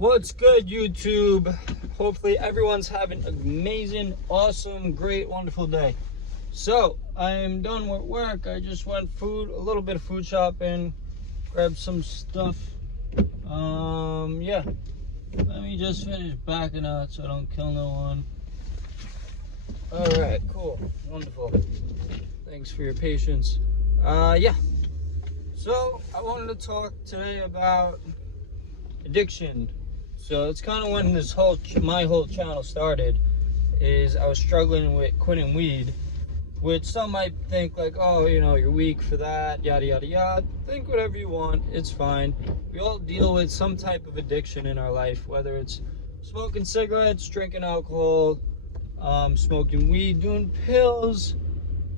What's good, YouTube? Hopefully everyone's having an amazing, awesome, great, wonderful day. So I'm done with work. I just went a little bit of food shopping, grabbed some stuff. Yeah, let me just finish backing out so I don't kill no one. All right, cool, wonderful. Thanks for your patience. Yeah, so I wanted to talk today about addiction. So it's kind of when my whole channel started, is I was struggling with quitting weed, which some might think like, oh, you know, you're weak for that, yada yada yada. Think whatever you want, it's fine. We all deal with some type of addiction in our life, whether it's smoking cigarettes, drinking alcohol, smoking weed, doing pills,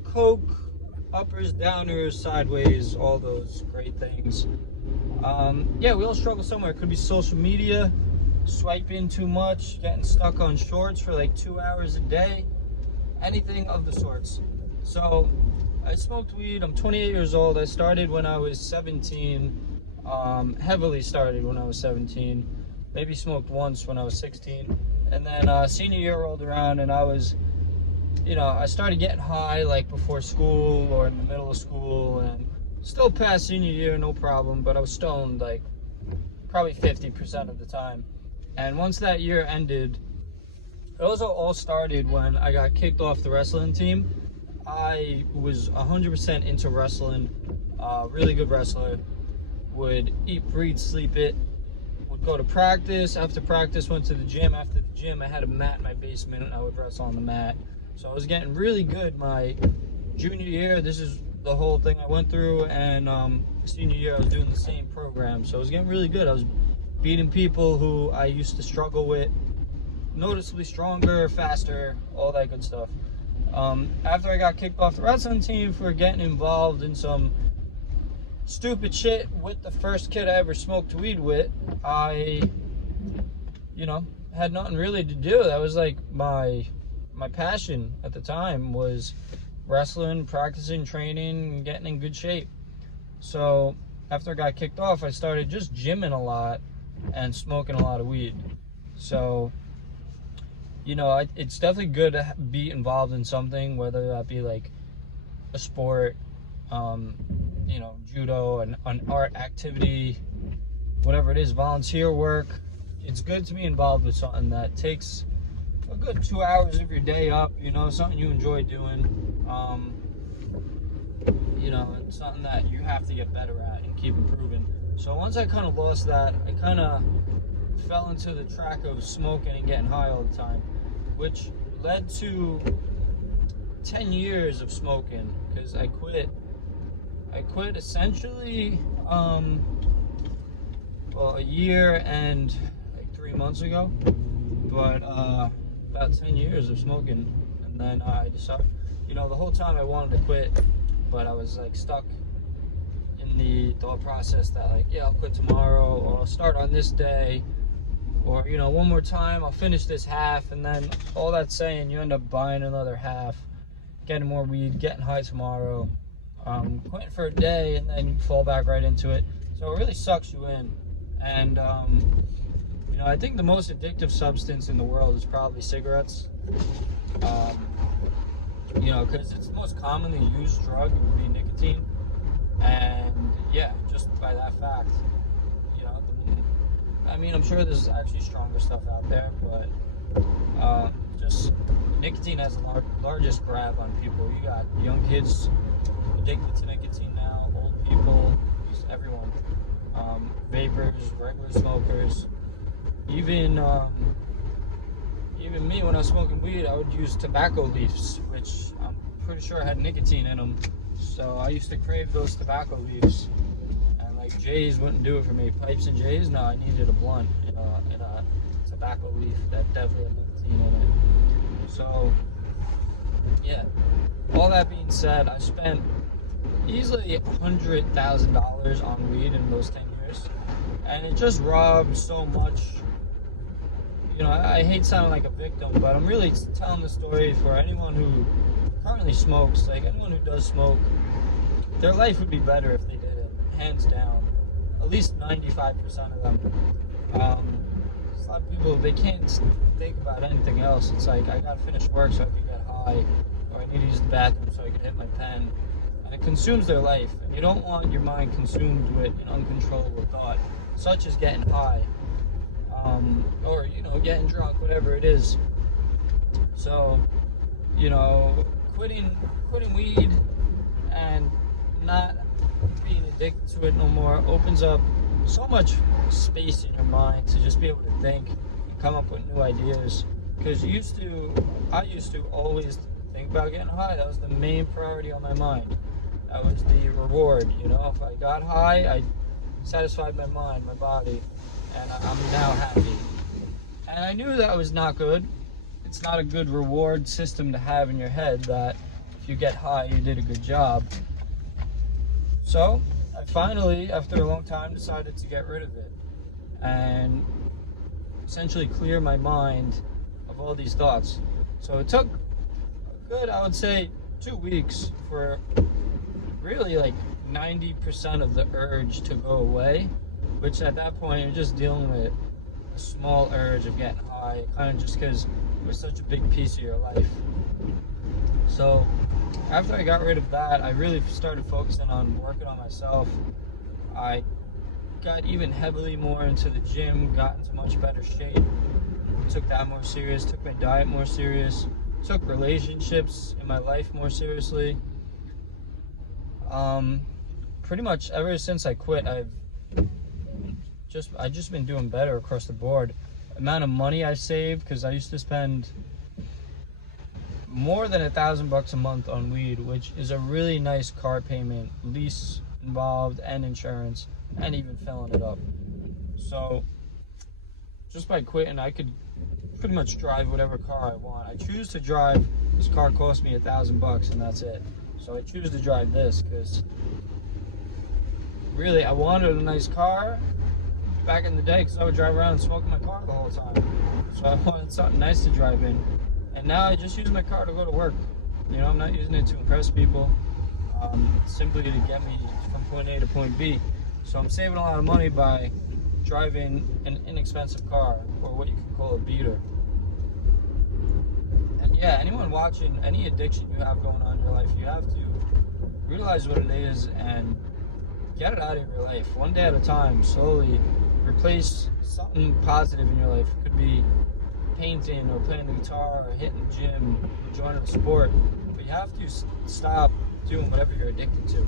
coke, uppers, downers, sideways, all those great things. Yeah, we all struggle somewhere. It could be social media, swiping too much, getting stuck on shorts for like 2 hours a day, anything of the sorts. So I smoked weed. I'm 28 years old. I started when I was 17, heavily started when I was 17, maybe smoked once when I was 16, and then senior year rolled around and I was, I started getting high like before school or in the middle of school, and still past senior year, no problem, but I was stoned like probably 50% of the time. And once that year ended, it also all started when I got kicked off the wrestling team. I was 100% into wrestling, really good wrestler, would eat, breathe, sleep it, would go to practice, after practice went to the gym, after the gym I had a mat in my basement and I would wrestle on the mat. So I was getting really good my junior year. This is the whole thing I went through, and senior year I was doing the same program, so I was getting really good. I was beating people who I used to struggle with, noticeably stronger, faster, all that good stuff. After I got kicked off the wrestling team for getting involved in some stupid shit with the first kid I ever smoked weed with, I had nothing really to do. That was like my passion at the time, was wrestling, practicing, training, and getting in good shape. So after I got kicked off, I started just gymming a lot and smoking a lot of weed. So, it's definitely good to be involved in something, whether that be like a sport, judo, an art activity, whatever it is, volunteer work. It's good to be involved with something that takes a good 2 hours of your day up, something you enjoy doing. It's something that you have to get better at and keep improving. So once I kind of lost that, I kind of fell into the track of smoking and getting high all the time, which led to 10 years of smoking, because I quit essentially a year and like 3 months ago, but about 10 years of smoking. And then I decided, the whole time I wanted to quit, but I was like stuck in the thought process that like, yeah, I'll quit tomorrow, or I'll start on this day, or one more time, I'll finish this half. And then all that saying, you end up buying another half, getting more weed, getting high tomorrow, quitting for a day, and then you fall back right into it. So it really sucks you in. And I think the most addictive substance in the world is probably cigarettes. Because it's the most commonly used drug, it would be nicotine. And yeah, just by that fact, I'm sure there's actually stronger stuff out there, but just nicotine has the largest grab on people. You got young kids addicted to nicotine now, old people, just everyone. Vapors, regular smokers, even me, when I was smoking weed, I would use tobacco leaves, which I'm pretty sure had nicotine in them. So I used to crave those tobacco leaves, and like J's wouldn't do it for me. Pipes and J's, no, I needed a blunt in a tobacco leaf that definitely had nicotine in it. So yeah, all that being said, I spent easily $100,000 on weed in those 10 years, and it just robbed so much. I hate sounding like a victim, but I'm really telling the story for anyone who currently smokes. Like, anyone who does smoke, their life would be better if they did it, hands down. At least 95% of them. people, they can't think about anything else. It's like, I gotta finish work so I can get high, or I need to use the bathroom so I can hit my pen. And it consumes their life. And you don't want your mind consumed with an uncontrollable thought, such as getting high, or, you know, getting drunk, whatever it is. So, you know, quitting weed and not being addicted to it no more opens up so much space in your mind to just be able to think and come up with new ideas. Because I used to always think about getting high. That was the main priority on my mind. That was the reward, you know. If I got high, I satisfied my mind, my body, and I'm now happy. And I knew that was not good. It's not a good reward system to have in your head, that if you get high, you did a good job. So I finally, after a long time, decided to get rid of it and essentially clear my mind of all these thoughts. So it took a good, I would say, 2 weeks for really like 90% of the urge to go away, which at that point you're just dealing with a small urge of getting high, kind of just because it was such a big piece of your life. So after I got rid of that, I really started focusing on working on myself. I got even heavily more into the gym, got into much better shape, took that more serious, took my diet more serious, took relationships in my life more seriously. Pretty much ever since I quit, I've just been doing better across the board. Amount of money I've saved, because I used to spend more than $1,000 a month on weed, which is a really nice car payment, lease involved, and insurance, and even filling it up. So just by quitting, I could pretty much drive whatever car I want. I choose to drive, this car cost me $1,000 and that's it. So I choose to drive this because really I wanted a nice car back in the day, because I would drive around and smoke in my car the whole time. So I wanted something nice to drive in. And now I just use my car to go to work. You know, I'm not using it to impress people, simply to get me from point A to point B. So I'm saving a lot of money by driving an inexpensive car, or what you could call a beater. And yeah, anyone watching, any addiction you have going on in your life, you have to realize what it is and get it out of your life. One day at a time, slowly replace something positive in your life. It could be painting, or playing the guitar, or hitting the gym, or joining a sport. But you have to stop doing whatever you're addicted to.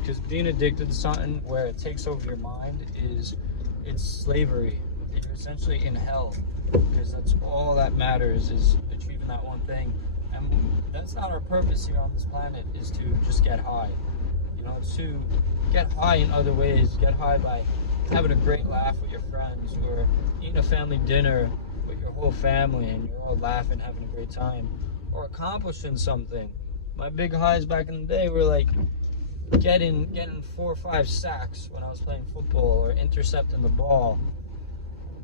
Because being addicted to something where it takes over your mind it's slavery. You're essentially in hell, because that's all that matters, is achieving that one thing. And that's not our purpose here on this planet, is to just get high. You know, it's to get high in other ways. Get high by having a great laugh with your friends, or eating a family dinner with your whole family and you're all laughing, having a great time, or accomplishing something. My big highs back in the day were like getting 4 or 5 sacks when I was playing football, or intercepting the ball,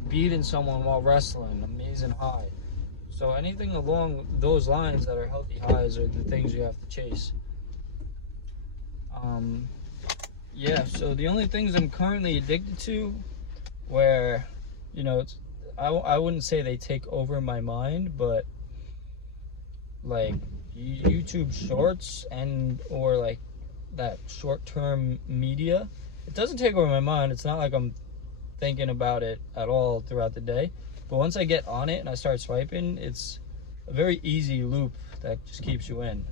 beating someone while wrestling. Amazing high. So anything along those lines that are healthy highs are the things you have to chase. Yeah, so the only things I'm currently addicted to, where, you know, I wouldn't say they take over my mind, but like YouTube shorts or like that short-term media, it doesn't take over my mind. It's not like I'm thinking about it at all throughout the day, but once I get on it and I start swiping, it's a very easy loop that just keeps you in.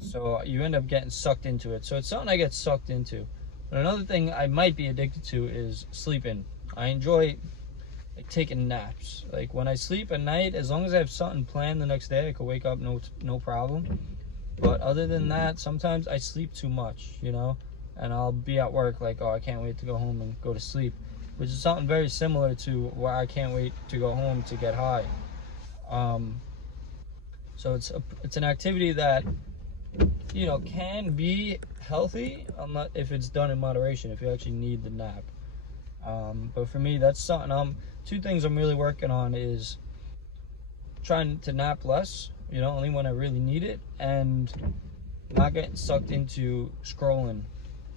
So you end up getting sucked into it. So it's something I get sucked into. But another thing I might be addicted to is sleeping. I enjoy like taking naps. Like when I sleep at night, as long as I have something planned the next day, I can wake up no problem. But other than that, sometimes I sleep too much, you know, and I'll be at work like, oh, I can't wait to go home and go to sleep, which is something very similar to why I can't wait to go home to get high. So it's an activity that, you know, can be healthy if it's done in moderation, if you actually need the nap. But for me, that's something two things I'm really working on is trying to nap less, you know, only when I really need it, and not getting sucked into scrolling,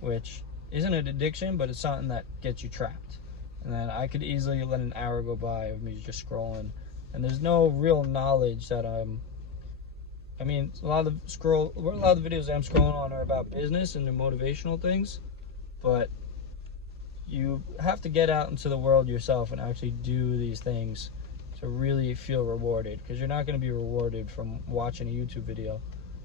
which isn't an addiction, but it's something that gets you trapped. And then I could easily let an hour go by of me just scrolling. And there's no real knowledge that I mean, a lot of the videos that I'm scrolling on are about business and they're motivational things, but you have to get out into the world yourself and actually do these things to really feel rewarded, because you're not going to be rewarded from watching a YouTube video.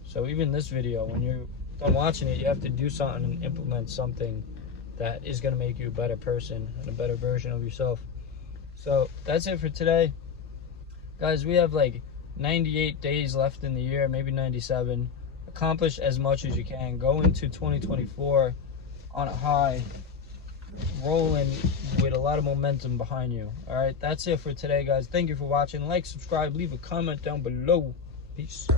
So even this video, when you're done watching it, you have to do something and implement something that is going to make you a better person and a better version of yourself. So that's it for today, guys. We have like 98 days left in the year, maybe 97. Accomplish as much as you can. Go into 2024 on a high, rolling with a lot of momentum behind you. All right, that's it for today, guys. Thank you for watching. Like, subscribe, leave a comment down below. Peace.